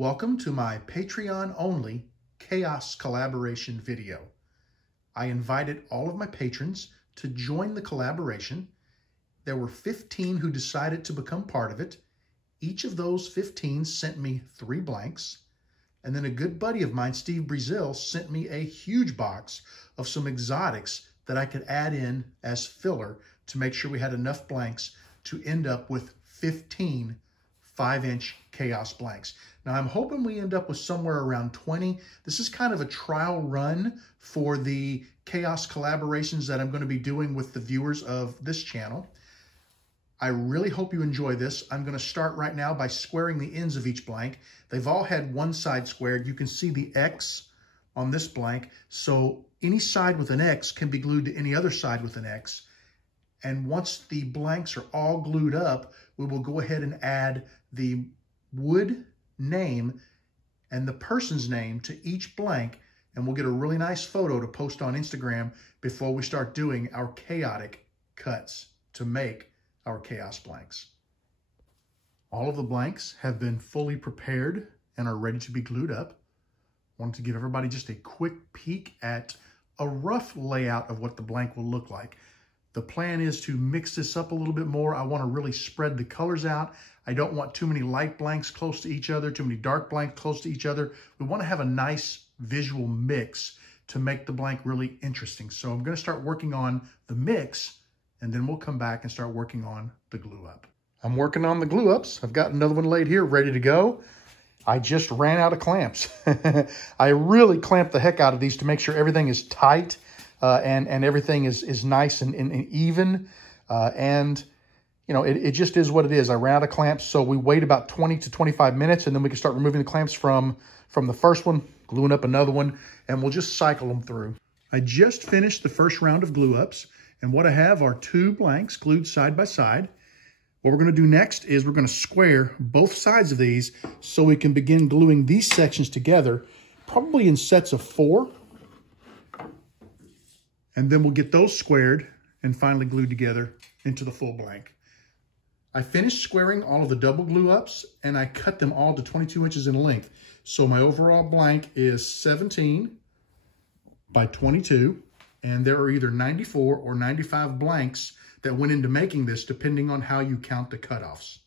Welcome to my Patreon-only Chaos collaboration video. I invited all of my patrons to join the collaboration. There were 15 who decided to become part of it. Each of those 15 sent me 3 blanks. And then a good buddy of mine, Steve Brazil, sent me a huge box of some exotics that I could add in as filler to make sure we had enough blanks to end up with 15 5-inch Chaos blanks. Now I'm hoping we end up with somewhere around 20. This is kind of a trial run for the Chaos collaborations that I'm going to be doing with the viewers of this channel. I really hope you enjoy this. I'm going to start right now by squaring the ends of each blank. They've all had one side squared. You can see the X on this blank. So any side with an X can be glued to any other side with an X. And once the blanks are all glued up, we will go ahead and add the wood name and the person's name to each blank. And we'll get a really nice photo to post on Instagram before we start doing our chaotic cuts to make our Chaos blanks. All of the blanks have been fully prepared and are ready to be glued up. I wanted to give everybody just a quick peek at a rough layout of what the blank will look like. The plan is to mix this up a little bit more. I want to really spread the colors out. I don't want too many light blanks close to each other, too many dark blanks close to each other. We want to have a nice visual mix to make the blank really interesting. So I'm going to start working on the mix, and then we'll come back and start working on the glue up. I'm working on the glue ups. I've got another one laid here ready to go. I just ran out of clamps. I really clamped the heck out of these to make sure everything is tight and everything is nice and even. And, you know, it just is what it is. I ran out of clamps, so we wait about 20 to 25 minutes, and then we can start removing the clamps from the first one, gluing up another one, and we'll just cycle them through. I just finished the first round of glue ups. And what I have are 2 blanks glued side by side. What we're going to do next is we're going to square both sides of these so we can begin gluing these sections together, probably in sets of 4. And then we'll get those squared and finally glued together into the full blank. I finished squaring all of the double glue ups and I cut them all to 22 inches in length. So my overall blank is 17 by 22. And there are either 94 or 95 blanks that went into making this, depending on how you count the cutoffs.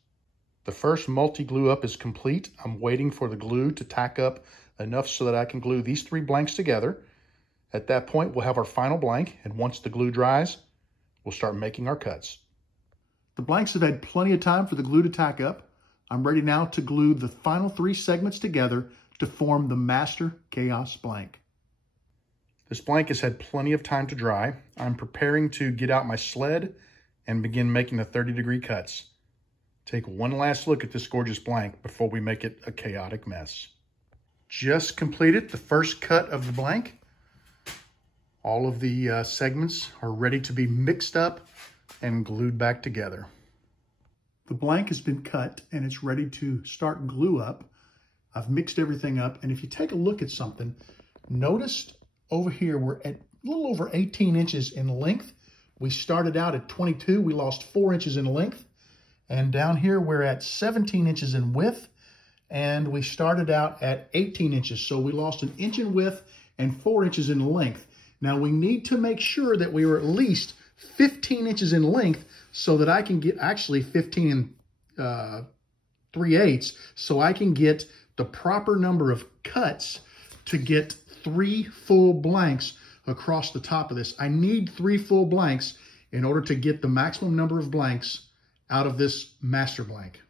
The first multi-glue up is complete. I'm waiting for the glue to tack up enough so that I can glue these 3 blanks together. At that point, we'll have our final blank, and once the glue dries, we'll start making our cuts. The blanks have had plenty of time for the glue to tack up. I'm ready now to glue the final 3 segments together to form the Master Chaos blank. This blank has had plenty of time to dry. I'm preparing to get out my sled and begin making the 30-degree cuts. Take one last look at this gorgeous blank before we make it a chaotic mess. Just completed the first cut of the blank. All of the segments are ready to be mixed up and glued back together. The blank has been cut and it's ready to start glue up. I've mixed everything up, and if you take a look at something, notice over here, we're at a little over 18 inches in length. We started out at 22. We lost 4 inches in length. And down here, we're at 17 inches in width. And we started out at 18 inches. So we lost 1 inch in width and 4 inches in length. Now we need to make sure that we are at least 15 inches in length so that I can get actually 15 and 3/8. So I can get the proper number of cuts to get 3 full blanks across the top of this. I need 3 full blanks in order to get the maximum number of blanks out of this master blank.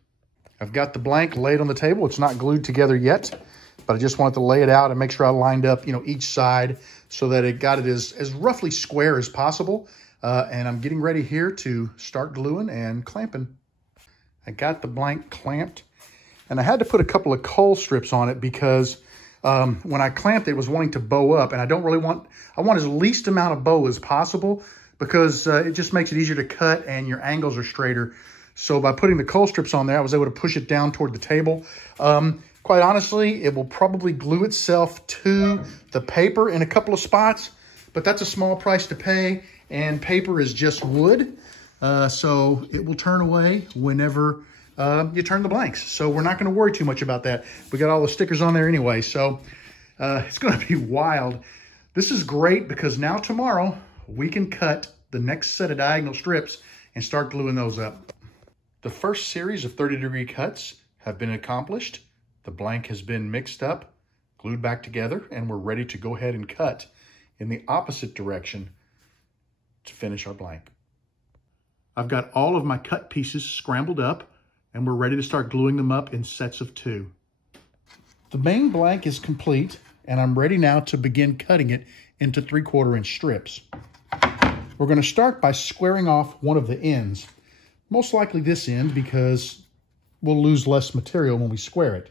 I've got the blank laid on the table. It's not glued together yet, but I just wanted to lay it out and make sure I lined up, each side so that it got it as roughly square as possible. And I'm getting ready here to start gluing and clamping. I got the blank clamped, and I had to put a couple of coal strips on it because when I clamped it was wanting to bow up, and I want as least amount of bow as possible because it just makes it easier to cut and your angles are straighter. So by putting the coal strips on there, I was able to push it down toward the table. Quite honestly, it will probably glue itself to the paper in a couple of spots, but that's a small price to pay, and paper is just wood. So it will turn away whenever you turn the blanks. So we're not going to worry too much about that. We got all the stickers on there anyway, so it's going to be wild. This is great because now tomorrow we can cut the next set of diagonal strips and start gluing those up. The first series of 30-degree cuts have been accomplished. The blank has been mixed up, glued back together, and we're ready to go ahead and cut in the opposite direction to finish our blank. I've got all of my cut pieces scrambled up, and we're ready to start gluing them up in sets of 2. The main blank is complete, and I'm ready now to begin cutting it into 3/4 inch strips. We're going to start by squaring off one of the ends, most likely this end because we'll lose less material when we square it.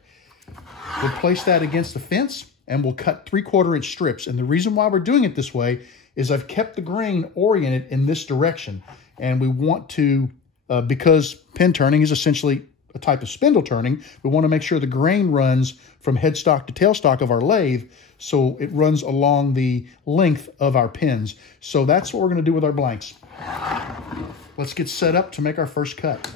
We'll place that against the fence and we'll cut 3/4 inch strips. And the reason why we're doing it this way is I've kept the grain oriented in this direction. And we want to, because pin turning is essentially a type of spindle turning, we want to make sure the grain runs from headstock to tailstock of our lathe so it runs along the length of our pins. So that's what we're going to do with our blanks. Let's get set up to make our first cut.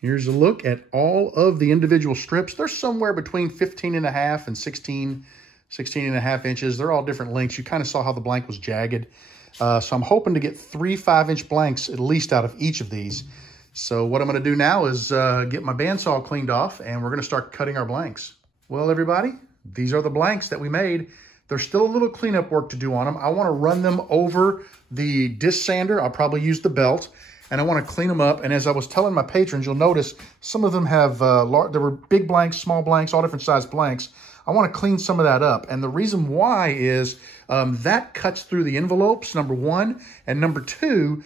Here's a look at all of the individual strips. They're somewhere between 15.5 and 16.5 inches. They're all different lengths. You kind of saw how the blank was jagged. So I'm hoping to get 3 5-inch blanks at least out of each of these. So what I'm going to do now is get my bandsaw cleaned off, and we're going to start cutting our blanks. Well, everybody, these are the blanks that we made. There's still a little cleanup work to do on them. I want to run them over the disc sander. I'll probably use the belt, and I want to clean them up. And as I was telling my patrons, you'll notice some of them have, there were big blanks, small blanks, all different size blanks. I want to clean some of that up. And the reason why is that cuts through the envelopes, number 1. And number 2,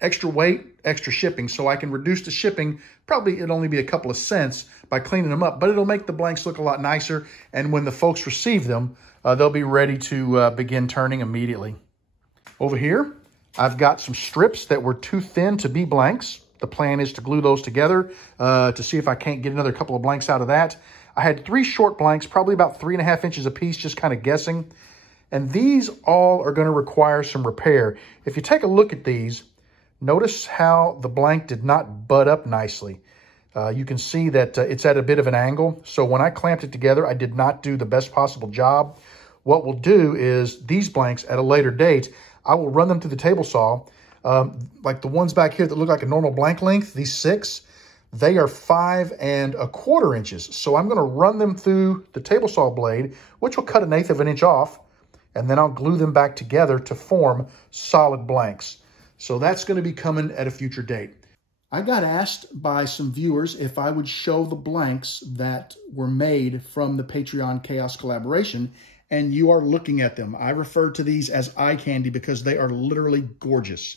extra weight, extra shipping. So I can reduce the shipping. Probably it'll only be a couple of cents by cleaning them up. But it'll make the blanks look a lot nicer. And when the folks receive them, they'll be ready to begin turning immediately. Over here, I've got some strips that were too thin to be blanks. The plan is to glue those together to see if I can't get another couple of blanks out of that. I had 3 short blanks, probably about 3.5 inches apiece, just kind of guessing. And these all are going to require some repair. If you take a look at these, notice how the blank did not butt up nicely. You can see that it's at a bit of an angle. So when I clamped it together, I did not do the best possible job. What we'll do is these blanks at a later date, I will run them through the table saw. Like the ones back here that look like a normal blank length, these 6, they are 5 1/4 inches. So I'm going to run them through the table saw blade, which will cut 1/8 of an inch off, and then I'll glue them back together to form solid blanks. So that's going to be coming at a future date. I got asked by some viewers if I would show the blanks that were made from the Patreon Chaos collaboration, and you are looking at them. I refer to these as eye candy because they are literally gorgeous.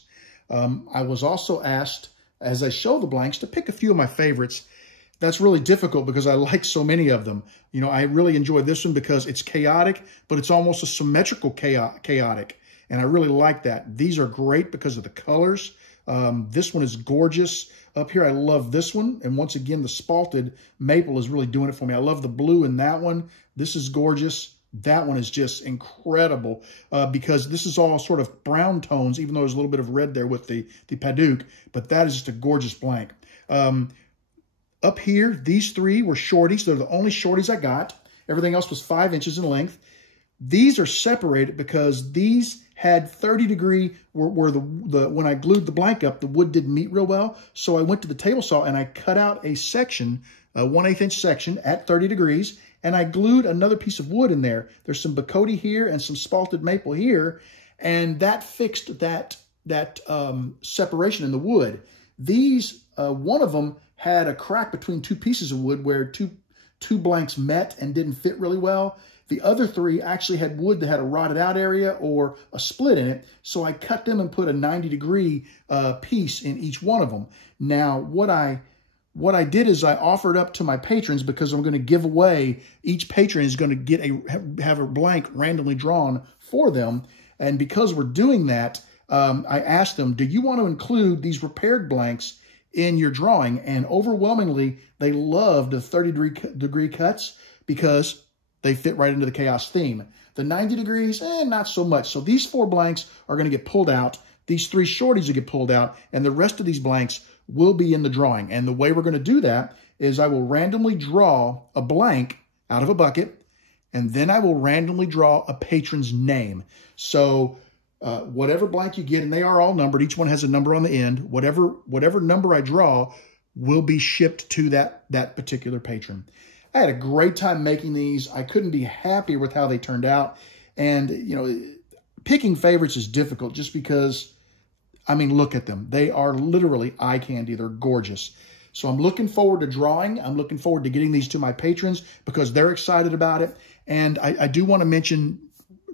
I was also asked, as I show the blanks, to pick a few of my favorites. That's really difficult because I like so many of them. You know, I really enjoy this one because it's chaotic, but it's almost a symmetrical chaotic. And I really like that. These are great because of the colors. This one is gorgeous. Up here, I love this one. And once again, the spalted maple is really doing it for me. I love the blue in that one. This is gorgeous. That one is just incredible because this is all sort of brown tones, even though there's a little bit of red there with the Padauk. But that is just a gorgeous blank. Up here, these 3 were shorties. They're the only shorties I got. Everything else was 5 inches in length. These are separated because these had 30-degree, where when I glued the blank up, the wood didn't meet real well. So I went to the table saw and I cut out a section, a 1/8 inch section at 30 degrees, and I glued another piece of wood in there. There's some Bacote here and some spalted maple here, and that fixed that separation in the wood. These, one of them had a crack between 2 pieces of wood where two blanks met and didn't fit really well. The other 3 actually had wood that had a rotted out area or a split in it. So I cut them and put a 90-degree piece in each one of them. Now, what I did is I offered up to my patrons, because I'm going to give away, each patron is going to get have a blank randomly drawn for them. And because we're doing that, I asked them, do you want to include these repaired blanks in your drawing? And overwhelmingly, they loved the 30-degree cuts because they fit right into the chaos theme. The 90 degrees, not so much. So these 4 blanks are going to get pulled out. These 3 shorties will get pulled out, and the rest of these blanks will be in the drawing. And the way we're going to do that is I will randomly draw a blank out of a bucket, and then I will randomly draw a patron's name. So whatever blank you get, and they are all numbered, each one has a number on the end, whatever number I draw will be shipped to that particular patron. I had a great time making these. I couldn't be happier with how they turned out. And, you know, picking favorites is difficult just because, I mean, look at them. They are literally eye candy. They're gorgeous. So I'm looking forward to drawing. I'm looking forward to getting these to my patrons because they're excited about it. And I do want to mention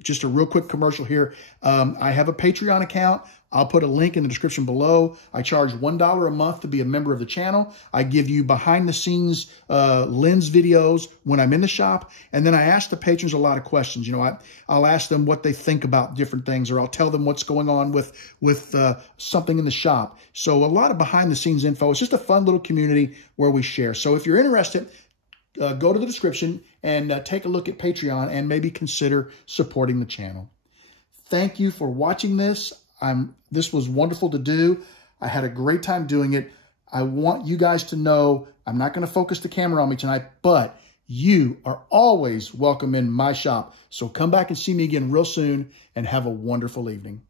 just a real quick commercial here. I have a Patreon account. I'll put a link in the description below. I charge $1 a month to be a member of the channel. I give you behind-the-scenes lens videos when I'm in the shop. And then I ask the patrons a lot of questions. You know, I'll ask them what they think about different things, or I'll tell them what's going on with something in the shop. So a lot of behind-the-scenes info. It's just a fun little community where we share. So if you're interested, go to the description and take a look at Patreon and maybe consider supporting the channel. Thank you for watching this. This was wonderful to do. I had a great time doing it. I want you guys to know I'm not going to focus the camera on me tonight, but you are always welcome in my shop. So come back and see me again real soon and have a wonderful evening.